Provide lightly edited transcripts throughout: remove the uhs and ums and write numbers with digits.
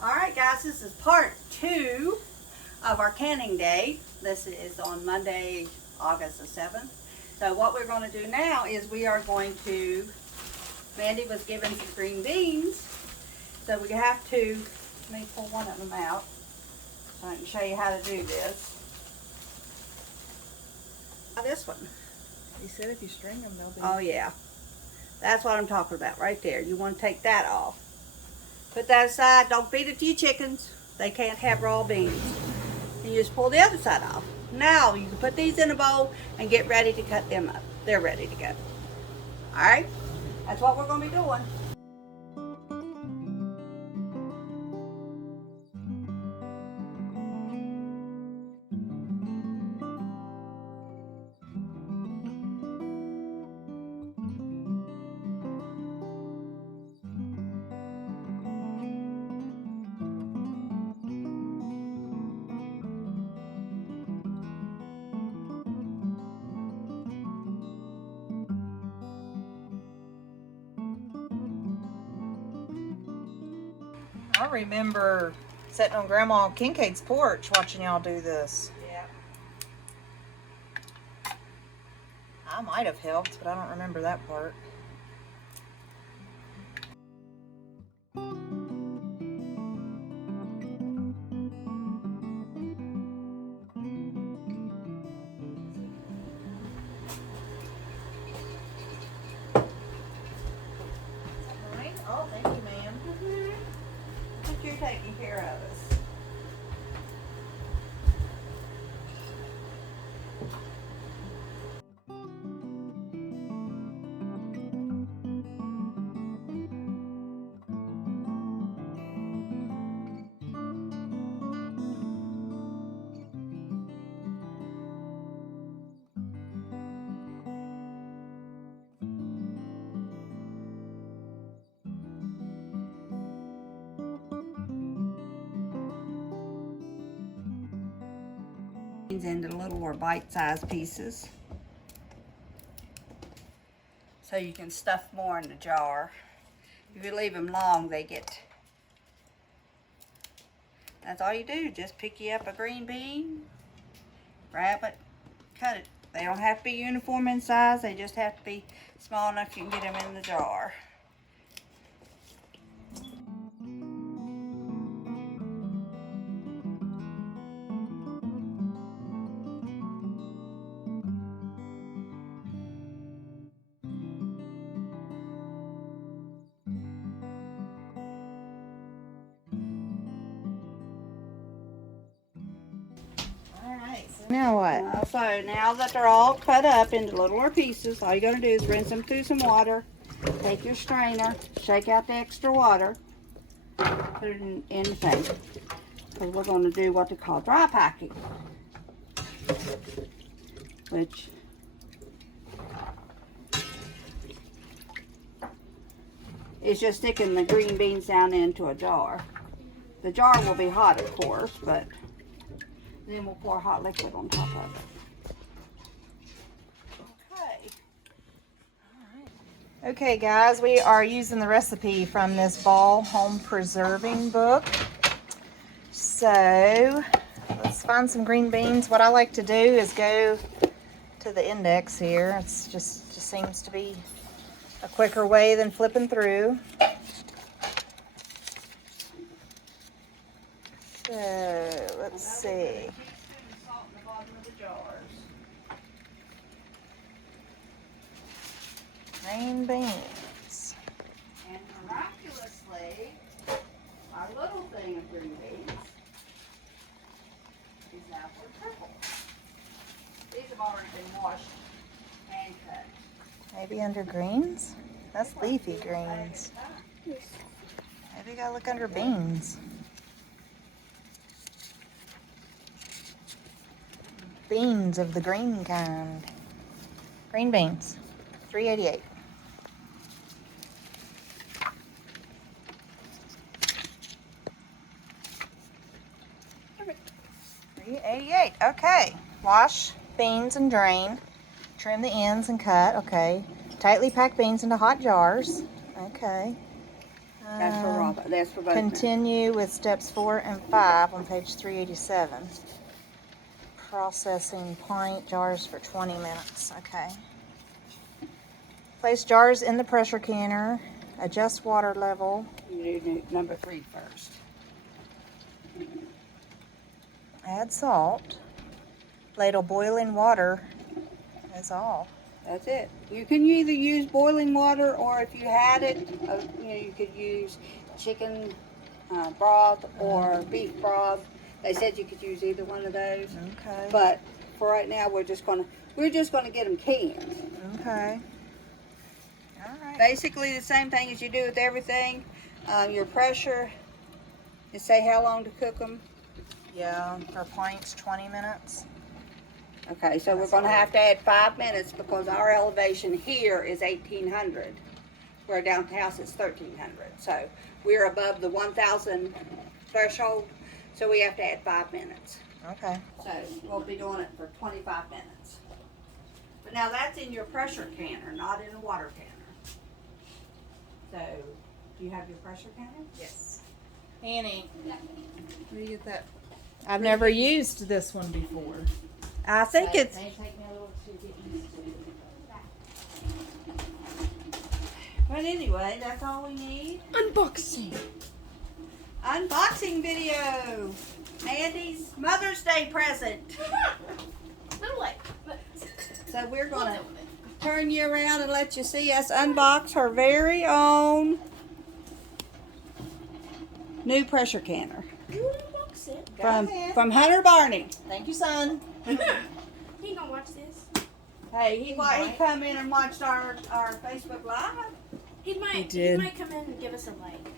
Alright guys, this is part 2 of our canning day. This is on Monday, August the 7th. So what we're going to do now is we are going to, Mandy was given some green beans, so we have to, let me pull one of them out so I can show you how to do this. This one. You said if you string them, they'll be... Oh yeah, that's what I'm talking about right there. You want to take that off. Put that aside. Don't feed it to your chickens. They can't have raw beans. And you just pull the other side off. Now you can put these in a bowl and get ready to cut them up. They're ready to go. Alright? That's what we're going to be doing. I remember sitting on Grandma Kincaid's porch watching y'all do this. Yeah. I might have helped, but I don't remember that part. Oh, thank you, ma'am. But you're taking care of us. Into little bite-sized pieces so you can stuff more in the jar. If you leave them long, they get, that's all you do, just pick you up a green bean, grab it, cut it. They don't have to be uniform in size, they just have to be small enough you can get them in the jar. Now what? So now that they're all cut up into littler pieces, all you're going to do is rinse them through some water. Take your strainer, shake out the extra water, put it in the thing. Because we're going to do what they call dry packing. Which is just sticking the green beans down into a jar. The jar will be hot, of course, but then we'll pour hot liquid on top of it. Okay. Okay, guys, we are using the recipe from this Ball Home Preserving book. So, let's find some green beans. What I like to do is go to the index here. It's just seems to be a quicker way than flipping through. So, let's see. Green beans. And miraculously, our little thing of green beans is now for purple. These have already been washed and cut. Maybe under greens? That's leafy greens. Maybe you gotta look under beans. Beans of the green kind. Green beans, $3.88. $3.88. Okay. Wash beans and drain. Trim the ends and cut. Okay. Tightly pack beans into hot jars. Okay. That's for Rob. That's for both men. Continue with steps 4 and 5 on page 387. Processing pint jars for 20 minutes. Okay. Place jars in the pressure canner. Adjust water level. You do number 3 first. Add salt. Ladle boiling water. That's all. That's it. You can either use boiling water, or if you had it, you could use chicken broth or beef broth. They said you could use either one of those. Okay. But for right now, we're just gonna get them canned. Okay. All right. Basically, the same thing as you do with everything. Your pressure. It say how long to cook them. Yeah, for pints, 20 minutes. Okay, so we're going to have to add 5 minutes because our elevation here is 1,800. Where down at the house it's 1,300. So we're above the 1,000 threshold. So we have to add 5 minutes. Okay. So we'll be doing it for 25 minutes. But now that's in your pressure canner, not in a water canner. So, do you have your pressure canner? Yes. Annie, where you get that? I've never used this one before. I think it's. May take me a little to get used to. But anyway, that's all we need. Unboxing. Unboxing video. Mandy's Mother's Day present. No way. So we're gonna turn you around and let you see us unbox her very own new pressure canner You unbox it. from Hunter Barney. Thank you, son. He gonna watch this. Hey, he come in and watched our Facebook Live. He might come in and give us a like.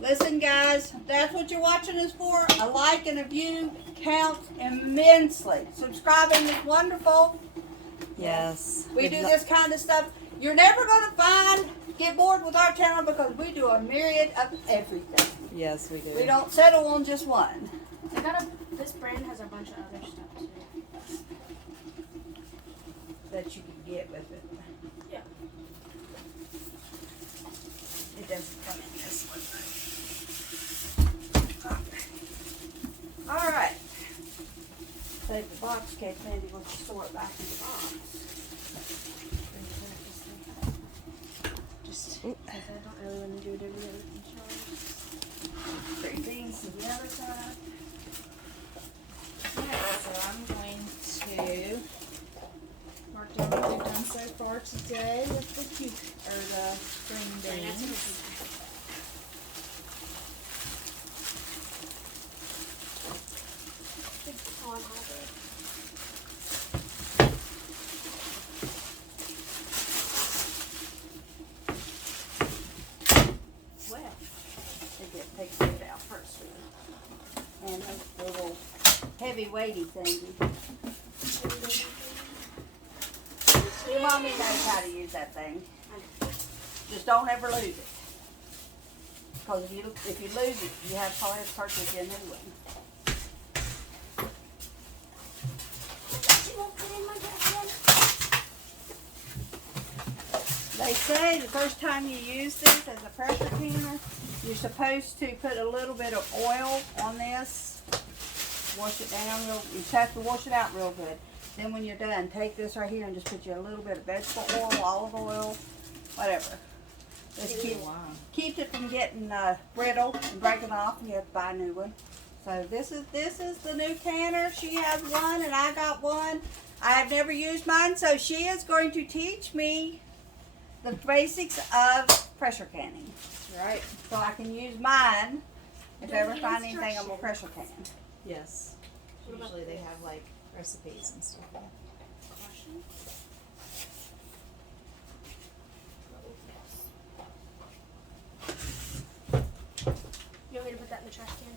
Listen, guys, that's what you're watching us for. A like and a view counts immensely. Subscribing is wonderful. Yes. We do this kind of stuff. You're never going to get bored with our channel because we do a myriad of everything. Yes, we do. We don't settle on just one. This brand has a bunch of other stuff too. That you can get with it. Yeah. It doesn't come in this one. All right. Save the box case. Mandy wants to store it back in the box. Just Because I don't really want to do it every other Three things to the other side. so I'm going to mark down what we've done so far today with the green beans. Well, take it out first. And those little heavy weighty thingy. Your mommy knows how to use that thing. Just don't ever lose it. Because if you lose it, you have probably to purchase a new one. They say the first time you use this as a pressure canner, you're supposed to put a little bit of oil on this. Wash it down you just have to wash it out real good. Then when you're done, take this right here and just put you a little bit of vegetable oil, olive oil, whatever. This keeps it from getting brittle and breaking off, and you have to buy a new one. So this is the new canner. She has one and I got one. I have never used mine, so she is going to teach me the basics of pressure canning. Right. So I can use mine if I ever find anything on my pressure can. Yes. Usually they have like recipes and stuff. You want me to put that in the trash can?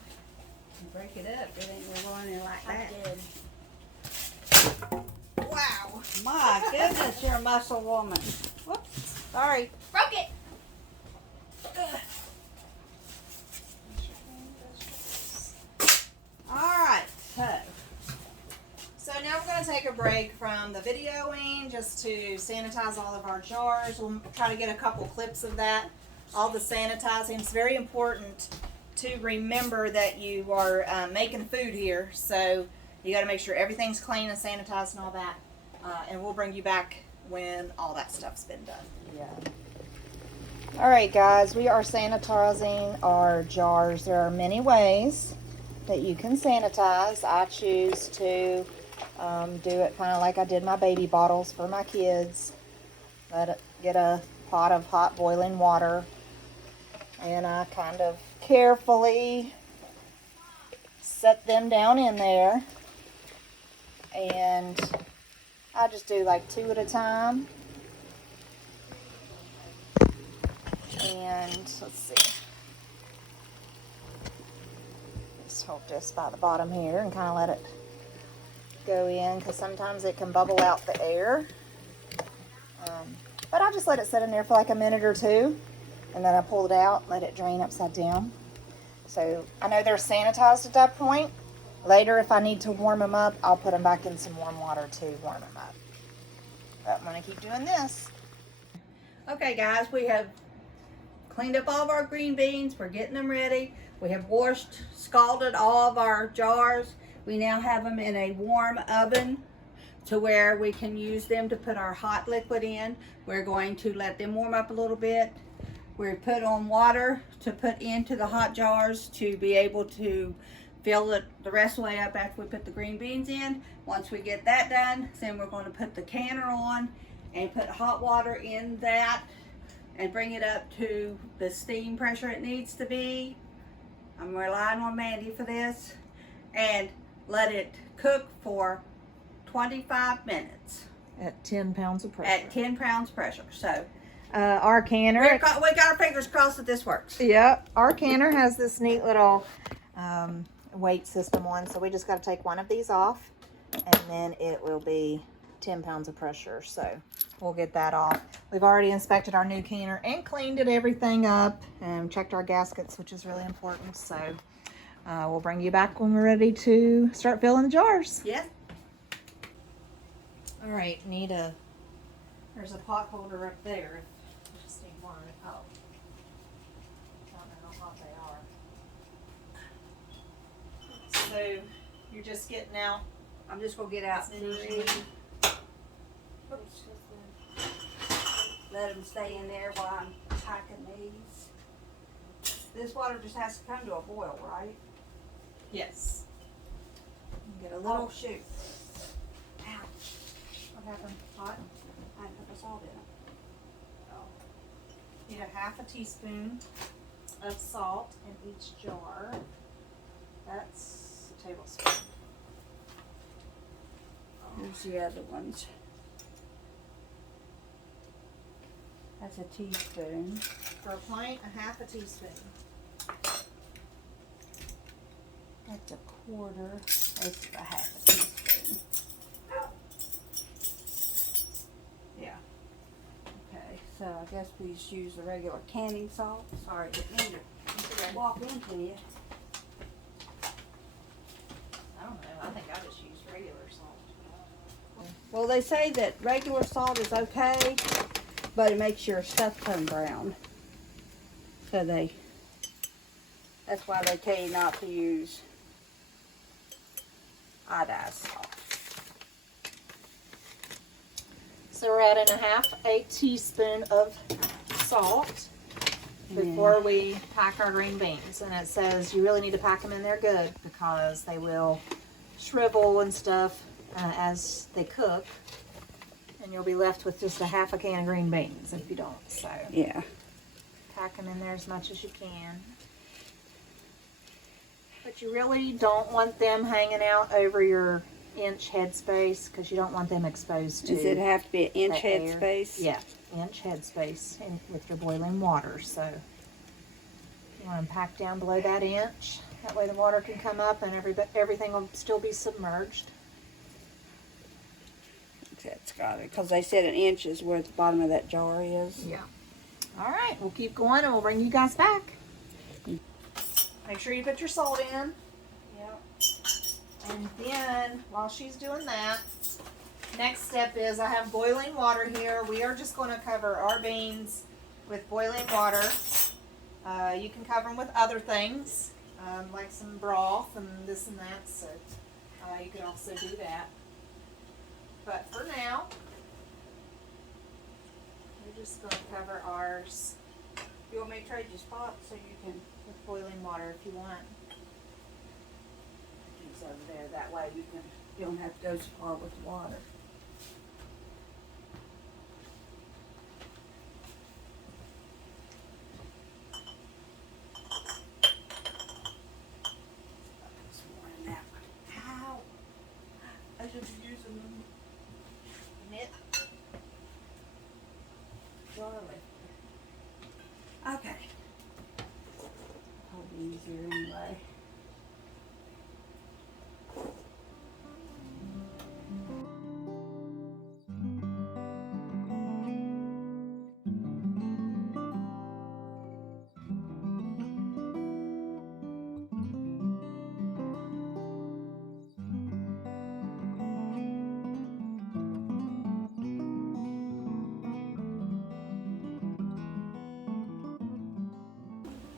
Break it up. It ain't gonna go in there like I that. did. Wow. My goodness, you're a muscle woman. Whoops. Sorry. Broke it! All right. So now we're going gonna take a break from the videoing just to sanitize all of our jars. We'll try to get a couple clips of that. All the sanitizing. It's very important to remember that you are making food here, so you got to make sure everything's clean and sanitized and all that. And we'll bring you back when all that stuff's been done. Yeah. All right, guys, we are sanitizing our jars. There are many ways that you can sanitize. I choose to do it kind of like I did my baby bottles for my kids. Let it get a pot of hot boiling water, and I kind of carefully set them down in there, and I just do like 2 at a time. And let's see, just hold this by the bottom here and kind of let it go in, because sometimes it can bubble out the air. But I just let it sit in there for like a minute or two, and then I pull it out, let it drain upside down. So I know they're sanitized at that point. Later, if I need to warm them up, I'll put them back in some warm water to warm them up. But I'm gonna keep doing this. Okay, guys, we have cleaned up all of our green beans. We're getting them ready. We have washed, scalded all of our jars. We now have them in a warm oven to where we can use them to put our hot liquid in. We're going to let them warm up a little bit. We put on water to put into the hot jars to be able to fill it the rest of the way up after we put the green beans in. Once we get that done, then we're going to put the canner on and put hot water in that and bring it up to the steam pressure it needs to be. I'm relying on Mandy for this. And let it cook for 25 minutes. At 10 pounds of pressure. At 10 pounds pressure. So our canner. we got our fingers crossed that this works. Yep. Our canner has this neat little weight system on, so we just got to take one of these off, and then it will be 10 pounds of pressure. So we'll get that off. We've already inspected our new canner and cleaned everything up and checked our gaskets, which is really important. So we'll bring you back when we're ready to start filling the jars. Yes. All right, there's a pot holder up there. I just need one. Oh. I don't know how hot they are. So you're just getting out. I'm just going to get out three. Let them stay in there while I'm packing these. This water just has to come to a boil, right? Yes. Get a Oh, little. shoot. Ouch. What happened? Hot. I didn't put the salt in it. Need a half a teaspoon of salt in each jar. That's a tablespoon. Here's the other ones. That's a teaspoon. For a pint, a half a teaspoon. That's a quarter. That's a half a teaspoon. Yeah. Okay, so I guess we just use the regular canning salt. Sorry, didn't mean to walk into you. I don't know. I think I just use regular salt. Well, they say that regular salt is okay, but it makes your stuff turn brown. So that's why they tell you not to use iodized salt. So we're adding a teaspoon of salt before we pack our green beans. And it says you really need to pack them in there good, because they will shrivel and stuff as they cook. And you'll be left with just a half a can of green beans if you don't. So Yeah. pack them in there as much as you can. But you really don't want them hanging out over your inch headspace, because you don't want them exposed to. Does it have to be an inch the air. headspace? Yeah, inch headspace with your boiling water. So you want them packed down below that inch. That way the water can come up and everything will still be submerged. That's got it, because they said an inch is where the bottom of that jar is. Yeah. All right, we'll keep going and we'll bring you guys back. Make sure you put your salt in. Yep. And then while she's doing that, Next step is I have boiling water here. We are just going to cover our beans with boiling water. You can cover them with other things, like some broth and this and that, so you can also do that. But for now, we're just going to cover ours. You want me to trade your spot so you can? With boiling water if you want. It's over there. That way you don't have to go so far with the water. Some more in that one. Ow! I should be using them. Knit. Charlie. Okay. Probably easier anyway.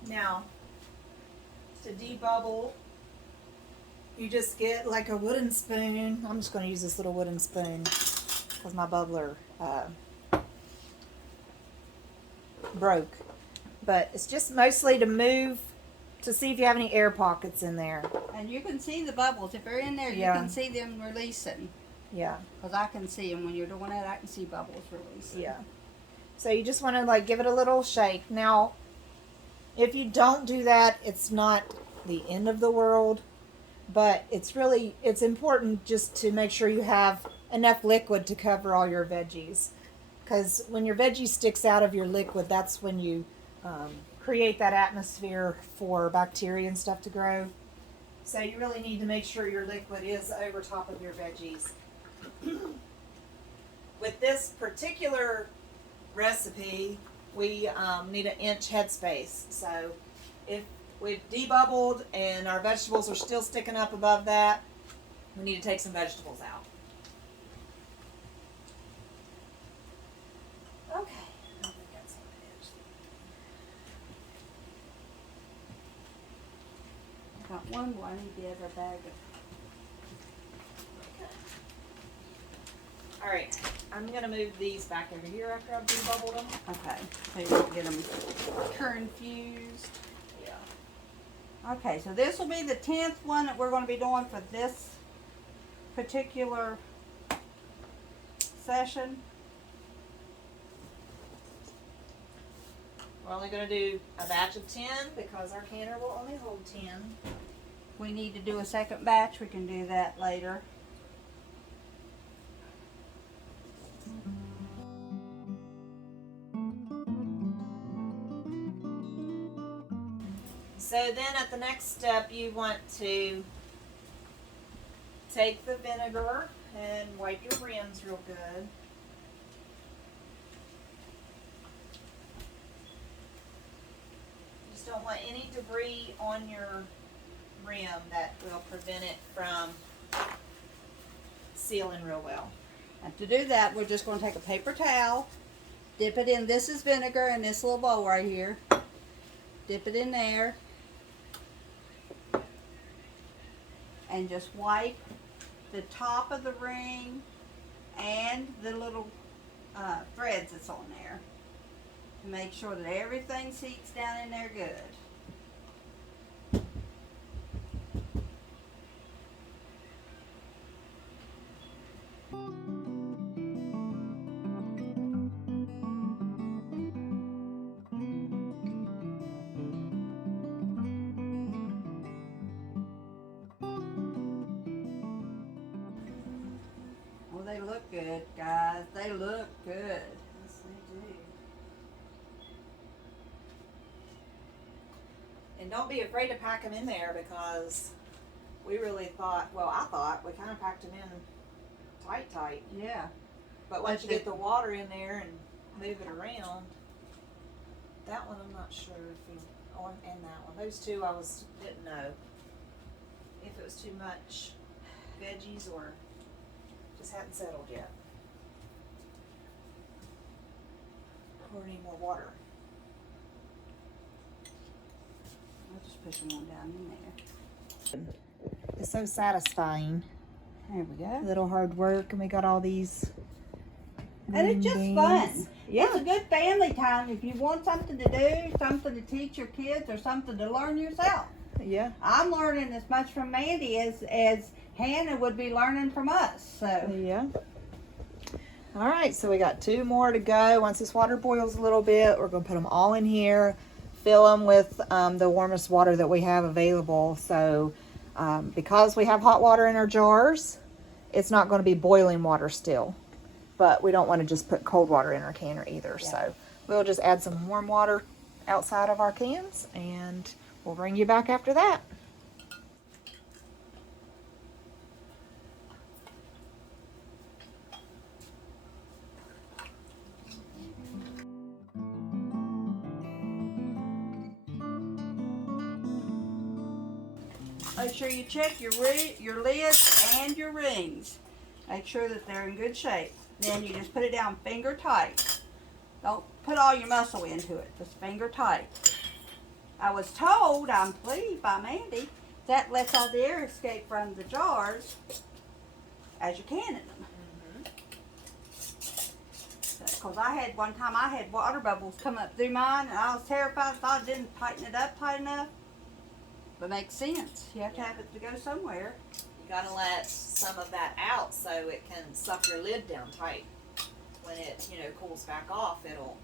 Now, to debubble, you just get like a wooden spoon. I'm just going to use this little wooden spoon because my bubbler broke. But it's just mostly to move, to see if you have any air pockets in there. And you can see the bubbles. If they're in there, Yeah. you can see them releasing. Yeah, Because I can see them when you're doing it. I can see bubbles releasing. yeah. So you just want to like give it a little shake. Now, if you don't do that, it's not the end of the world, but it's important just to make sure you have enough liquid to cover all your veggies. Because when your veggie sticks out of your liquid, that's when you create that atmosphere for bacteria and stuff to grow. So you really need to make sure your liquid is over top of your veggies. With this particular recipe, we need an inch headspace. So if we've debubbled and our vegetables are still sticking up above that, we need to take some vegetables out. Okay. I think that's on the edge. Got one more. I need the other bag of. All right, I'm gonna move these back over here after I've debubbled them. Okay. So you don't get them confused. Yeah. Okay, so this will be the 10th one that we're going to be doing for this particular session. We're only gonna do a batch of 10 because our canner will only hold 10. We need to do a second batch. We can do that later. So then at the next step, you want to take the vinegar and wipe your rims real good. Just don't want any debris on your rim that will prevent it from sealing real well. And to do that, we're just going to take a paper towel, dip it in. This is vinegar in this little bowl right here. Dip it in there. And just wipe the top of the ring and the little threads that's on there. To make sure that everything seats down in there good. Oh, they look good, guys. They look good. Yes, they do. And don't be afraid to pack them in there because we really thought, well, I thought we kind of packed them in tight. Yeah. But once you get the water in there and move it around, that one I'm not sure if you, oh, and that one. Those two didn't know if it was too much veggies or Just hadn't settled yet. Pour any more water. I'll just push them on down in there. It's so satisfying. There we go. A little hard work, and we got all these. And it's just green fun. beans. It's a good family time if you want something to do, something to teach your kids, or something to learn yourself. Yeah. I'm learning as much from Mandy as Hannah would be learning from us. So Yeah. All right, so we got 2 more to go. Once this water boils a little bit, we're gonna put them all in here, fill them with the warmest water that we have available. So because we have hot water in our jars, it's not gonna be boiling water still, but we don't wanna just put cold water in our canner either. Yeah. So we'll just add some warm water outside of our cans, and we'll bring you back after that. make sure you check your lids and your rings. Make sure that they're in good shape. Then you just put it down finger tight. Don't put all your muscle into it, just finger tight. I was told, I'm pleased by Mandy, that lets all the air escape from the jars as you're canning them. Because I had one time, I had water bubbles come up through mine, and I was terrified. Thought I didn't tighten it up tight enough. But it makes sense. You have to have it to go somewhere. You gotta let some of that out so it can suck your lid down tight. When it, cools back off, it'll.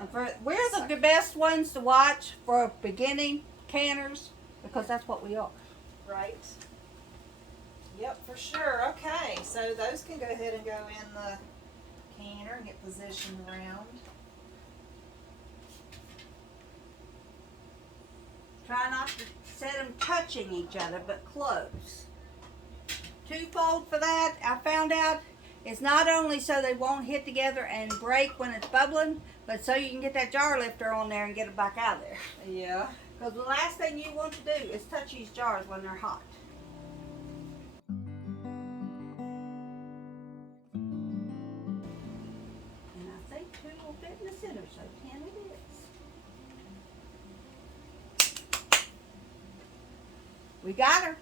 And we're the best ones to watch for beginning canners because that's what we are. Right. Yep, for sure. Okay, so those can go ahead and go in the canner and get positioned around. Try not to set them touching each other, but close. Twofold for that, I found out, it's not only so they won't hit together and break when it's bubbling, but so you can get that jar lifter on there and get it back out of there. Yeah. Because the last thing you want to do is touch these jars when they're hot. And I think 2 will fit in the center, so 10 it is. We got her.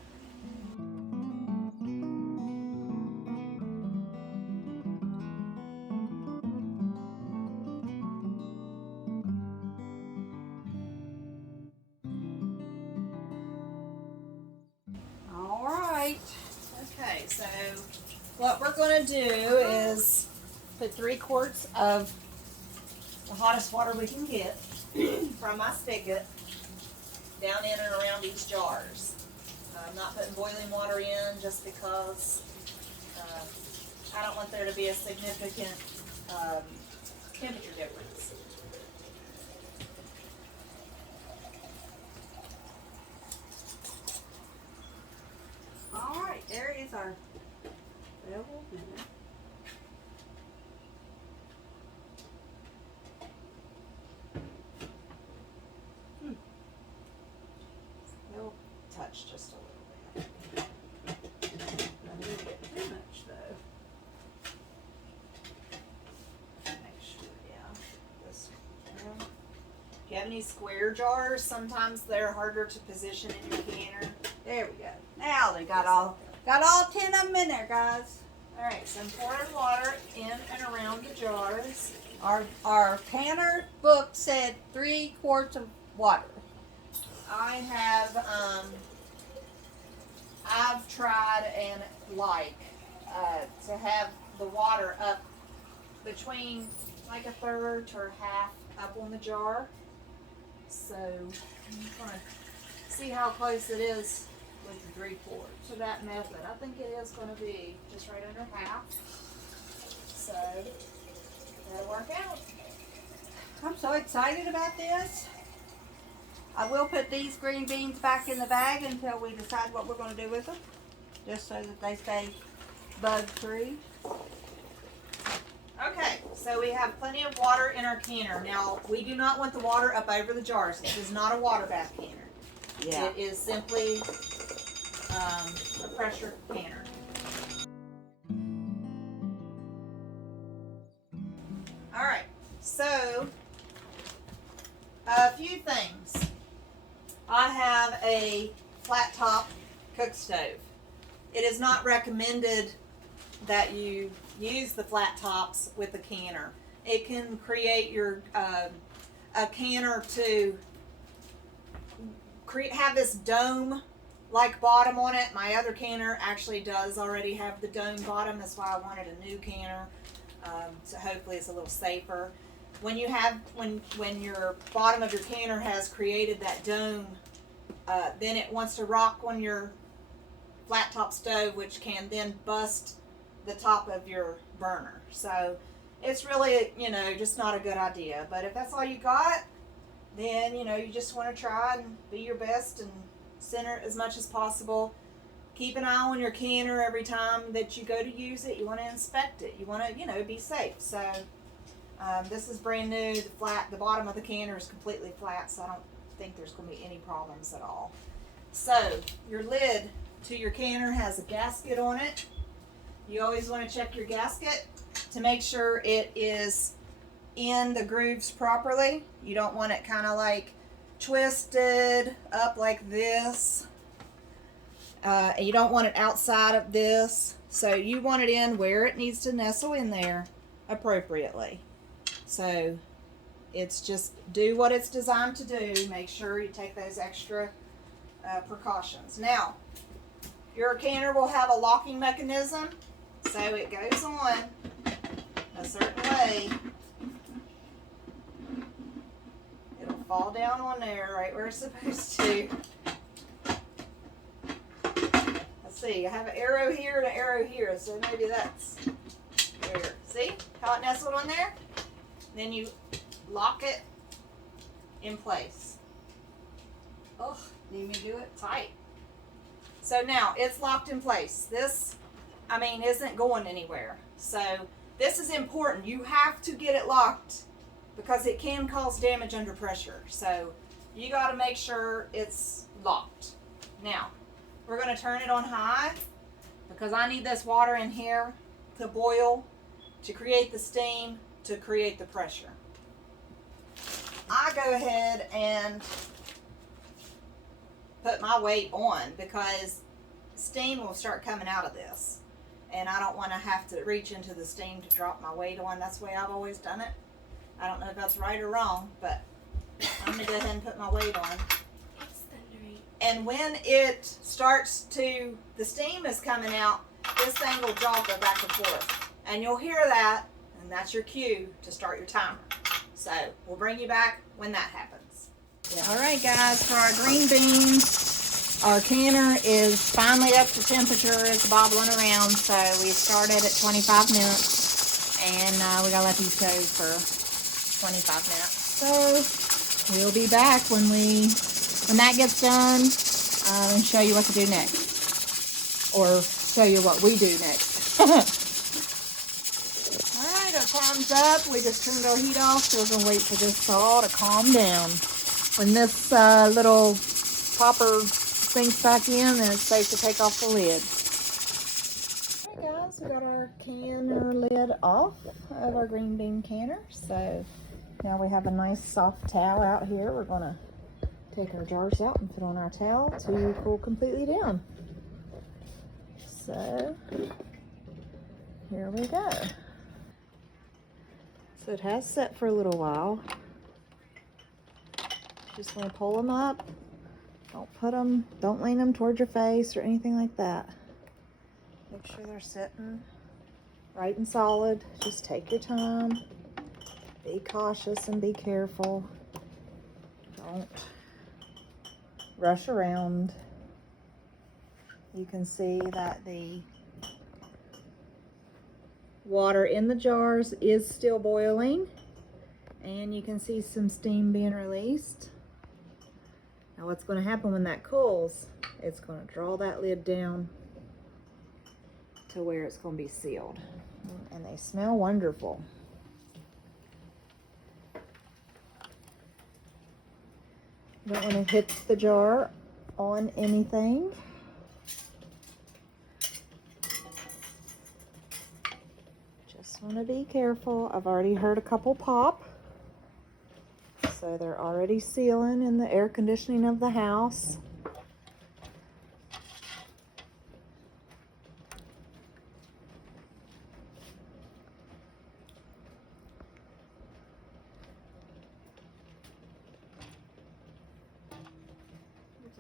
All right. Okay, so what we're going to do is put 3 quarts of the hottest water we can get from my spigot down in and around these jars. I'm not putting boiling water in just because I don't want there to be a significant temperature difference. All right, there is our bevel winner. They'll touch just a little bit. I didn't get too much though. Make sure, yeah. This one. If you have any square jars, sometimes they're harder to position in your canner. There we go. Now they got all 10 of them in there, guys. All right, so I'm pouring water in and around the jars. Our canner book said 3 quarts of water. I have, I've tried and to have the water up between like a third to a half up on the jar. So I'm trying to see how close it is with the 3 quarts. So that method, I think it is going to be just right under half. So that'll work out. I'm so excited about this. I will put these green beans back in the bag until we decide what we're going to do with them. Just so that they stay bug free. Okay, so we have plenty of water in our canner. Now, we do not want the water up over the jars. This is not a water bath canner. Yeah. It is simply a pressure canner. a flat top cook stove. It is not recommended that you use the flat tops with a canner. It can create your a canner to have this dome like bottom on it. My other canner actually does already have the dome bottom. That's why I wanted a new canner. So hopefully it's a little safer. When you have when your bottom of your canner has created that dome, then it wants to rock on your flat top stove, which can then bust the top of your burner. So it's really, you know, just not a good idea. But if that's all you got, then, you know, you just want to try and be your best and center as much as possible. Keep an eye on your canner every time that you go to use it. You want to inspect it. You want to, you know, be safe. So this is brand new. The bottom of the canner is completely flat, so I don't think there's going to be any problems at all. So your lid to your canner has a gasket on it. You always want to check your gasket to make sure it is in the grooves properly. You don't want it kind of like twisted up like this. And you don't want it outside of this. So you want it in where it needs to nestle in there appropriately. So it's just do what it's designed to do. Make sure you take those extra precautions. Now, your canner will have a locking mechanism. So it goes on a certain way. It'll fall down on there right where it's supposed to. Let's see, I have an arrow here and an arrow here, so maybe that's there. See how it nestled on there? Then you lock it in place. Oh, Need me to do it? tight. So now it's locked in place. This, I mean, isn't going anywhere. So this is important. You have to get it locked because it can cause damage under pressure. So you got to make sure it's locked. Now, we're going to turn it on high because I need this water in here to boil, to create the steam, to create the pressure. I go ahead and put my weight on because steam will start coming out of this. And I don't want to have to reach into the steam to drop my weight on. That's the way I've always done it. I don't know if that's right or wrong, but I'm going to go ahead and put my weight on. It's thundering. And when it starts to, the steam is coming out, this thing will joggle back and forth. And you'll hear that, and that's your cue to start your timer. So we'll bring you back when that happens. All right, guys, for our green beans, our canner is finally up to temperature. It's bobbling around, so we started at 25 minutes, and we gotta let these go for 25 minutes. So we'll be back when that gets done, and show you what to do next, or show you what we do next. All right, our time's up. We just turned our heat off, so we're gonna wait for this thaw to calm down. When this little popper sinks back in, then it's safe to take off the lid. Alright guys, we got our canner lid off of our green bean canner. So now we have a nice soft towel out here. We're gonna take our jars out and put on our towel to cool completely down. So here we go. So it has set for a little while. Just want to pull them up. Don't lean them towards your face or anything like that. Make sure they're sitting right and solid. Just take your time. Be cautious and be careful. Don't rush around. You can see that the water in the jars is still boiling, and you can see some steam being released. Now what's going to happen when that cools, it's going to draw that lid down to where it's going to be sealed. And they smell wonderful. You don't want to hit the jar on anything. Just want to be careful. I've already heard a couple pop. So they're already sealing in the air conditioning of the house.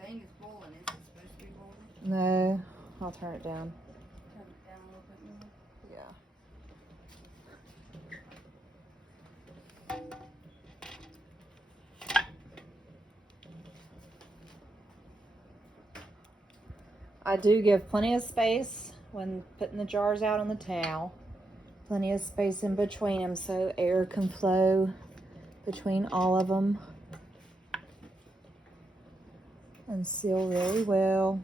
thing is boiling. Is it supposed to be boiling? No, I'll turn it down. Turn it down a little bit more. Yeah. I do give plenty of space when putting the jars out on the towel. Plenty of space in between them so air can flow between all of them. And seal really well.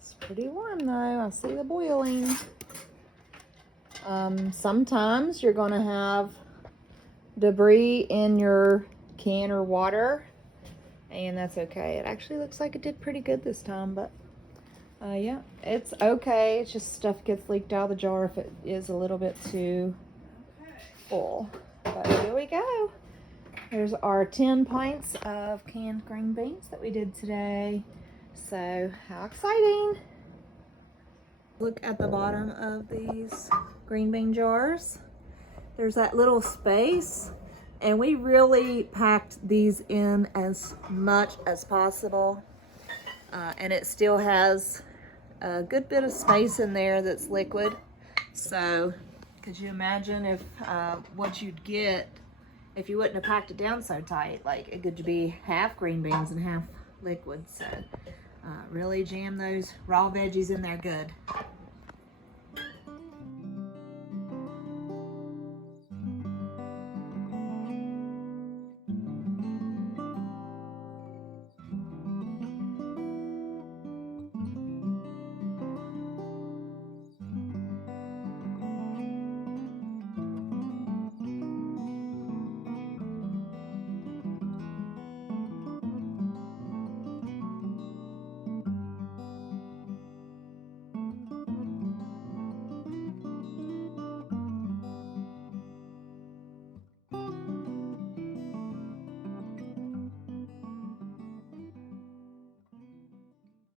It's pretty warm though. I see the boiling. Sometimes you're gonna have debris in your can or water, and that's okay. It actually looks like it did pretty good this time, but yeah, it's okay. It's just stuff gets leaked out of the jar if it is a little bit too full. But here we go. There's our 10 pints of canned green beans that we did today. So how exciting. Look at the bottom of these green bean jars. There's that little space, and we really packed these in as much as possible. And it still has a good bit of space in there that's liquid. So could you imagine if what you'd get if you wouldn't have packed it down so tight? Like, it could be half green beans and half liquid. So really jam those raw veggies in there good.